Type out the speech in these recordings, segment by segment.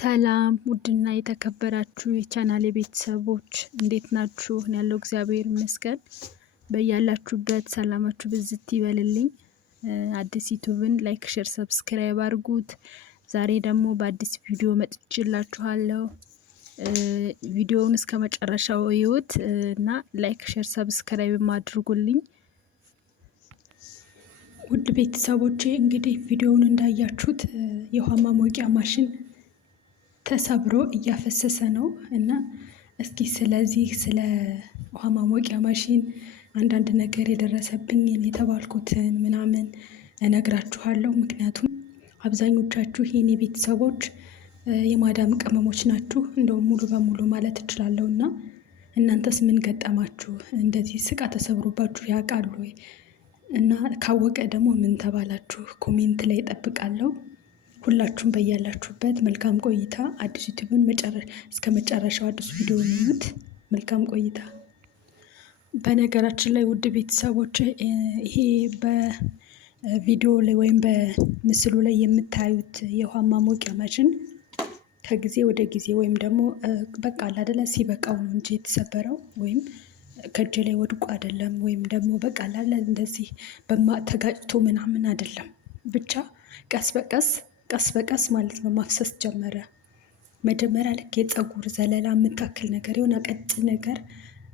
ሰላም ውድና የተከበራችሁ የቻናሌ ቤተሰቦች እንዴት ናችሁ? ያለው እግዚአብሔር ይመስገን። በያላችሁበት ሰላማችሁ ብዝት ይበልልኝ። አዲስ ዩቲዩብን ላይክ፣ ሼር፣ ሰብስክራይብ አድርጉት። ዛሬ ደግሞ በአዲስ ቪዲዮ መጥቼላችኋለሁ። ቪዲዮውን እስከ መጨረሻው እዩት እና ላይክ፣ ሼር፣ ሰብስክራይብ አድርጉልኝ። ውድ ቤተሰቦቼ እንግዲህ ቪዲዮውን እንዳያችሁት የውሃ ማሞቂያ ማሽን ተሰብሮ እያፈሰሰ ነው እና እስኪ ስለዚህ ስለ ውሃ ማሞቂያ ማሽን አንዳንድ ነገር የደረሰብኝን የተባልኩትን ምናምን እነግራችኋለሁ። ምክንያቱም አብዛኞቻችሁ የኔ ቤተሰቦች የማዳም ቅመሞች ናችሁ፣ እንደውም ሙሉ በሙሉ ማለት እችላለሁ። እና እናንተስ ምን ገጠማችሁ? እንደዚህ እቃ ተሰብሮባችሁ ያውቃሉ ወይ? እና ካወቀ ደግሞ ምን ተባላችሁ? ኮሜንት ላይ እጠብቃለሁ። ሁላችሁም በያላችሁበት መልካም ቆይታ። አዲስ ዩቲዩብን እስከ መጨረሻው አዲስ ቪዲዮ ነውት። መልካም ቆይታ። በነገራችን ላይ ውድ ቤተሰቦች ይሄ በቪዲዮ ላይ ወይም በምስሉ ላይ የምታዩት የውሃ ማሞቂያ ማሽን ከጊዜ ወደ ጊዜ ወይም ደግሞ በቃ አይደለ ሲበቃው ነው እንጂ የተሰበረው ወይም ከእጅ ላይ ወድቆ አይደለም፣ ወይም ደግሞ በቃ አይደለ እንደዚህ ተጋጭቶ ምናምን አይደለም። ብቻ ቀስ በቀስ ማለት ነው ማፍሰስ ጀመረ። መጀመሪያ ልክ የፀጉር ዘለላ የምታክል ነገር የሆነ ቀጭን ነገር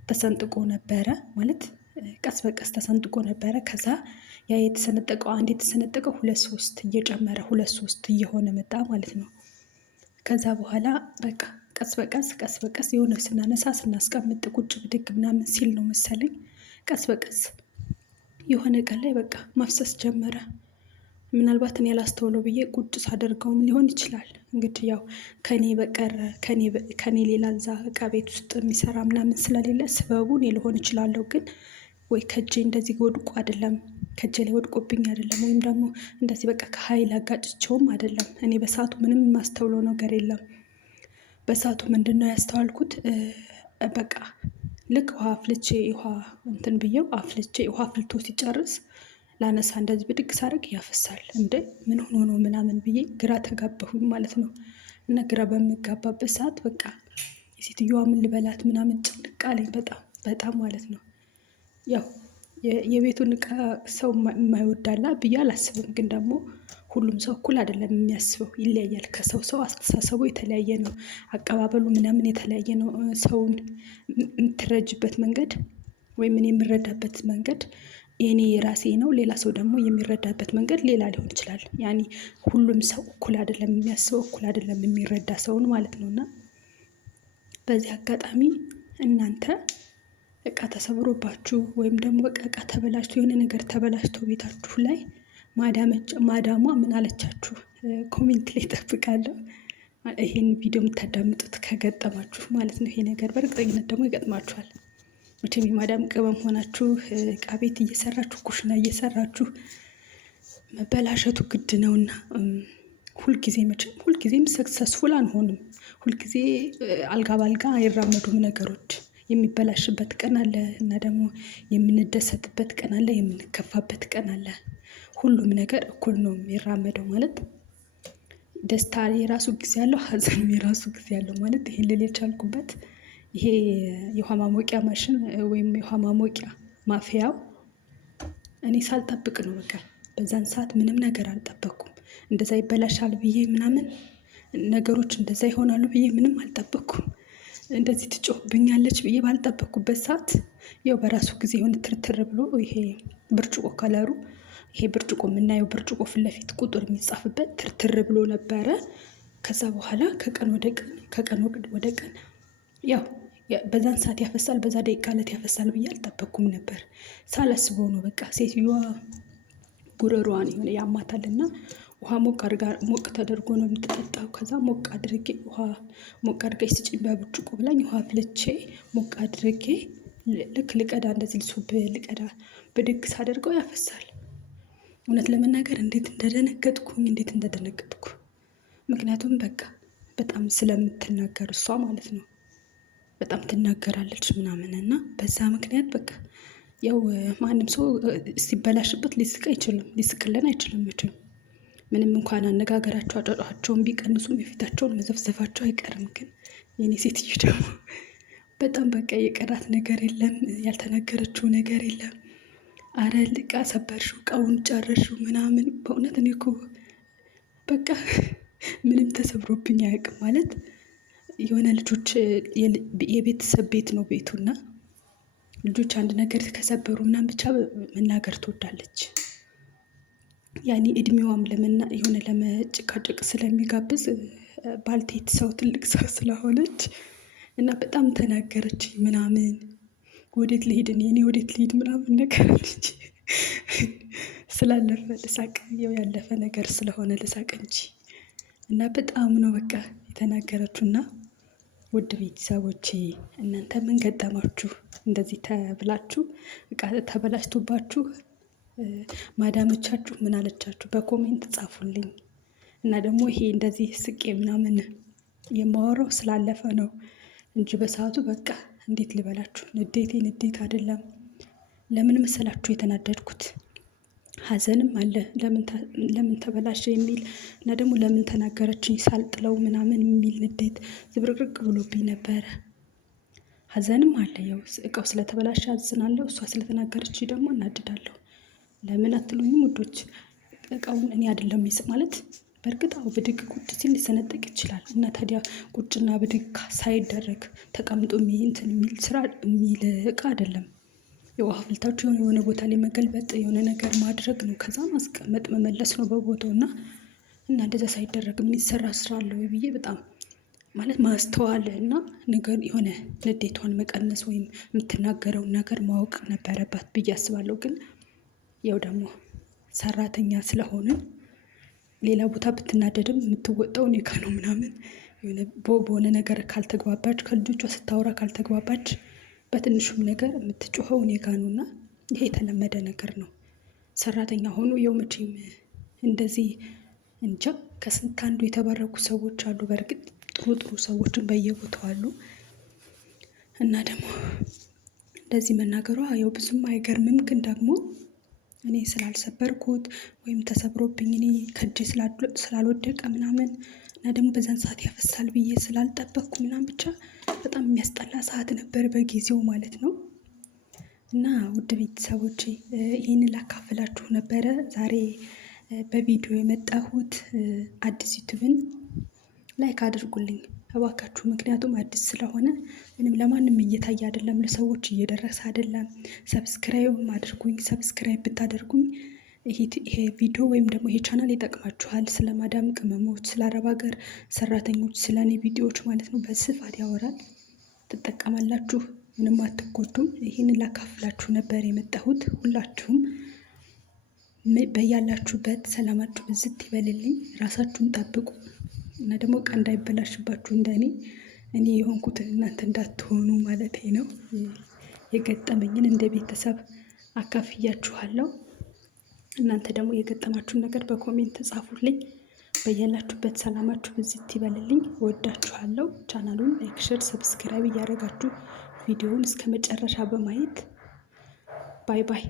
ተሰንጥቆ ነበረ ማለት ቀስ በቀስ ተሰንጥቆ ነበረ። ከዛ ያ የተሰነጠቀው አንድ የተሰነጠቀው 2-3 እየጨመረ 2-3 እየሆነ መጣ ማለት ነው። ከዛ በኋላ በቃ ቀስ በቀስ የሆነ ስናነሳ ስናስቀምጥ ቁጭ ብድግ ምናምን ሲል ነው መሰለኝ ቀስ በቀስ የሆነ ቀን ላይ በቃ ማፍሰስ ጀመረ። ምናልባት እኔ ያላስተውለው ብዬ ቁጭ ሳደርገውም ሊሆን ይችላል። እንግዲህ ያው ከኔ በቀር ከኔ ሌላ እዛ እቃ ቤት ውስጥ የሚሰራ ምናምን ስለሌለ ስበቡ እኔ ልሆን እችላለሁ። ግን ወይ ከእጄ እንደዚህ ወድቆ አይደለም፣ ከእጄ ላይ ወድቆብኝ አይደለም፣ ወይም ደግሞ እንደዚህ በቃ ከኃይል አጋጭቸውም አይደለም። እኔ በሰዓቱ ምንም የማስተውለው ነገር የለም። በሰዓቱ ምንድን ነው ያስተዋልኩት? በቃ ልክ ውሃ አፍልቼ ውሃ እንትን ብዬው አፍልቼ ውሃ አፍልቶ ሲጨርስ ላነሳ እንደዚህ ብድግ ሳደርግ ያፈሳል። እንደ ምን ሆኖ ነው ምናምን ብዬ ግራ ተጋባሁኝ ማለት ነው። እና ግራ በምጋባበት ሰዓት በቃ የሴትዮዋ ምን ልበላት ምናምን ጭንቅ አለኝ በጣም ማለት ነው። ያው የቤቱን እቃ ሰው የማይወዳላ ብዬ አላስብም። ግን ደግሞ ሁሉም ሰው እኩል አይደለም የሚያስበው፣ ይለያያል። ከሰው አስተሳሰቡ የተለያየ ነው፣ አቀባበሉ ምናምን የተለያየ ነው። ሰውን የምትረጅበት መንገድ ወይም እኔ የምረዳበት መንገድ የኔ የራሴ ነው። ሌላ ሰው ደግሞ የሚረዳበት መንገድ ሌላ ሊሆን ይችላል። ያኔ ሁሉም ሰው እኩል አይደለም የሚያስበው፣ እኩል አይደለም የሚረዳ ሰውን ማለት ነው። እና በዚህ አጋጣሚ እናንተ እቃ ተሰብሮባችሁ ወይም ደግሞ እቃ ተበላሽቶ የሆነ ነገር ተበላሽቶ ቤታችሁ ላይ ማዳሟ ምን አለቻችሁ? ኮሜንት ላይ እጠብቃለሁ። ይሄን ቪዲዮ የምታዳምጡት ከገጠማችሁ ማለት ነው። ይሄ ነገር በእርግጠኝነት ደግሞ ይገጥማችኋል። መቼም የማዳም ቅመም ሆናችሁ እቃ ቤት እየሰራችሁ ኩሽና እየሰራችሁ መበላሸቱ ግድ ነውና ሁልጊዜም ሰክሰስፉል አንሆንም። ሁልጊዜ አልጋ ባልጋ አይራመዱም ነገሮች። የሚበላሽበት ቀን አለ እና ደግሞ የምንደሰትበት ቀን አለ፣ የምንከፋበት ቀን አለ። ሁሉም ነገር እኩል ነው የሚራመደው ማለት ደስታ የራሱ ጊዜ ያለው፣ ሀዘንም የራሱ ጊዜ ያለው ማለት ይሄን ልል የቻልኩበት ይሄ የውሃ ማሞቂያ ማሽን ወይም የውሃ ማሞቂያ ማፍያው እኔ ሳልጠብቅ ነው በቃ በዛን ሰዓት ምንም ነገር አልጠበቅኩም። እንደዛ ይበላሻል ብዬ ምናምን ነገሮች እንደዛ ይሆናሉ ብዬ ምንም አልጠበቅኩም። እንደዚህ ትጮህብኛለች ብዬ ባልጠበቅኩበት ሰዓት ያው በራሱ ጊዜ የሆነ ትርትር ብሎ ይሄ ብርጭቆ ከለሩ ይሄ ብርጭቆ የምናየው ብርጭቆ ፊት ለፊት ቁጥር የሚጻፍበት ትርትር ብሎ ነበረ። ከዛ በኋላ ከቀን ወደ ቀን ያው በዛን ሰዓት ያፈሳል፣ በዛ ደቂቃ ዕለት ያፈሳል ብዬ አልጠበቅኩም ነበር። ሳላስበው ነው በቃ ሴትዮዋ ጉረሯን የሆነ ያማታልና ውሃ ሞቅ ተደርጎ ነው የምትጠጣው። ከዛ ሞቅ አድርገሽ ስጪኝ በብርጭቆ ብላኝ ውሃ አፍልቼ ሞቅ አድርጌ ልክ ልቀዳ እንደዚህ ልቀዳ ብድግ ሳደርገው ያፈሳል። እውነት ለመናገር እንዴት እንደደነገጥኩ ምክንያቱም በቃ በጣም ስለምትናገር እሷ ማለት ነው በጣም ትናገራለች ምናምን እና በዛ ምክንያት በቃ ያው ማንም ሰው ሲበላሽበት ሊስቅልን አይችልም መቼም ምንም እንኳን አነጋገራቸው አጫጫቸውን ቢቀንሱም የፊታቸውን መዘፍዘፋቸው አይቀርም። ግን የኔ ሴትዮ ደግሞ በጣም በቃ የቀራት ነገር የለም፣ ያልተናገረችው ነገር የለም። አረ ልቃ ሰበርሽው፣ እቃውን ጨረሽው ምናምን። በእውነት እኔ እኮ በቃ ምንም ተሰብሮብኝ አያውቅም። ማለት የሆነ ልጆች የቤተሰብ ቤት ነው ቤቱና ልጆች አንድ ነገር ከሰበሩ ምናምን ብቻ መናገር ትወዳለች። ያኔ እድሜዋም የሆነ ለመጭቃጭቅ ስለሚጋብዝ ባልቴት ሰው ትልቅ ሰው ስለሆነች እና በጣም ተናገረች ምናምን። ወዴት ልሂድ እኔ ወዴት ልሂድ ምናምን ነገር ልጅ ስላለፈ ልሳቅ፣ ያለፈ ነገር ስለሆነ ልሳቅ እንጂ። እና በጣም ነው በቃ የተናገረችውና ውድ ቤተሰቦቼ እናንተ ምን ገጠማችሁ? እንደዚህ ተብላችሁ እቃ ተበላሽቶባችሁ ማዳመቻችሁ ምን አለቻችሁ? በኮሜንት ጻፉልኝ። እና ደግሞ ይሄ እንደዚህ ስቄ ምናምን የማወራው ስላለፈ ነው እንጂ በሰዓቱ በቃ እንዴት ልበላችሁ፣ ንዴት አይደለም። ለምን መሰላችሁ የተናደድኩት? ሀዘንም አለ ለምን ተበላሸ የሚል እና ደግሞ ለምን ተናገረችኝ ሳልጥለው ምናምን የሚል ንዴት ዝብርቅርቅ ብሎብኝ ነበረ። ሀዘንም አለ፣ ያው እቃው ስለተበላሸ አዝናለሁ፣ እሷ ስለተናገረች ደግሞ እናድዳለሁ። ለምን አትሉኝም ውዶች? እቃውን እኔ አይደለም ማለት በእርግጥ ብድግ ቁጭ ሲል ሊሰነጠቅ ይችላል። እና ታዲያ ቁጭና ብድግ ሳይደረግ ተቀምጦ እንትን የሚል ስራ የሚል እቃ አይደለም። የውሃ ፍልታችሁ የሆነ ቦታ ላይ መገልበጥ የሆነ ነገር ማድረግ ነው። ከዛ ማስቀመጥ መመለስ ነው በቦታው እና እንደዛ ሳይደረግ የሚሰራ ስራ አለው ብዬ በጣም ማለት ማስተዋል እና ነገር የሆነ ንዴቷን መቀነስ ወይም የምትናገረውን ነገር ማወቅ ነበረባት ብዬ አስባለሁ። ግን ያው ደግሞ ሰራተኛ ስለሆንን ሌላ ቦታ ብትናደድም የምትወጣው እኔ ጋ ነው ምናምን በሆነ ነገር ካልተግባባች፣ ከልጆቿ ስታወራ ካልተግባባች በትንሹም ነገር የምትጮኸው እኔ ጋ ነው እና ይሄ የተለመደ ነገር ነው። ሰራተኛ ሆኖ ያው መቼም እንደዚህ እንጃ ከስንት አንዱ የተባረኩ ሰዎች አሉ። በእርግጥ ጥሩ ሰዎችን በየቦታው አሉ እና ደግሞ እንደዚህ መናገሯ ያው ብዙም አይገርምም። ግን ደግሞ እኔ ስላልሰበርኩት ወይም ተሰብሮብኝ እኔ ከእጄ ስላልወደቀ ምናምን እና ደግሞ በዛን ሰዓት ያፈሳል ብዬ ስላልጠበቅኩ ምናምን ብቻ በጣም የሚያስጠላ ሰዓት ነበር በጊዜው ማለት ነው። እና ውድ ቤተሰቦቼ ይህንን ላካፍላችሁ ነበረ ዛሬ በቪዲዮ የመጣሁት። አዲስ ዩቲዩብን ላይክ አድርጉልኝ እባካችሁ፣ ምክንያቱም አዲስ ስለሆነ ምንም ለማንም እየታየ አይደለም፣ ለሰዎች እየደረሰ አይደለም። ሰብስክራይብም አድርጉኝ። ሰብስክራይብ ብታደርጉኝ ይሄ ቪዲዮ ወይም ደግሞ ይሄ ቻናል ይጠቅማችኋል። ስለ ማዳም ቅመሞች፣ ስለ አረብ ሀገር ሰራተኞች፣ ስለ እኔ ቪዲዮዎች ማለት ነው በስፋት ያወራል። ትጠቀማላችሁ፣ ምንም አትጎዱም። ይህንን ላካፍላችሁ ነበር የመጣሁት። ሁላችሁም በያላችሁበት ሰላማችሁ ብዝት ይበልልኝ። ራሳችሁን ጠብቁ እና ደግሞ እቃ እንዳይበላሽባችሁ እኔ የሆንኩትን እናንተ እንዳትሆኑ ማለት ነው። የገጠመኝን እንደ ቤተሰብ አካፍያችኋለሁ። እናንተ ደግሞ የገጠማችሁን ነገር በኮሜንት ጻፉልኝ። በያላችሁበት ሰላማችሁ ብዝት ይበልልኝ። ወዳችኋለሁ። ቻናሉን ላይክ፣ ሼር፣ ሰብስክራይብ እያደረጋችሁ ቪዲዮውን እስከ መጨረሻ በማየት ባይ ባይ።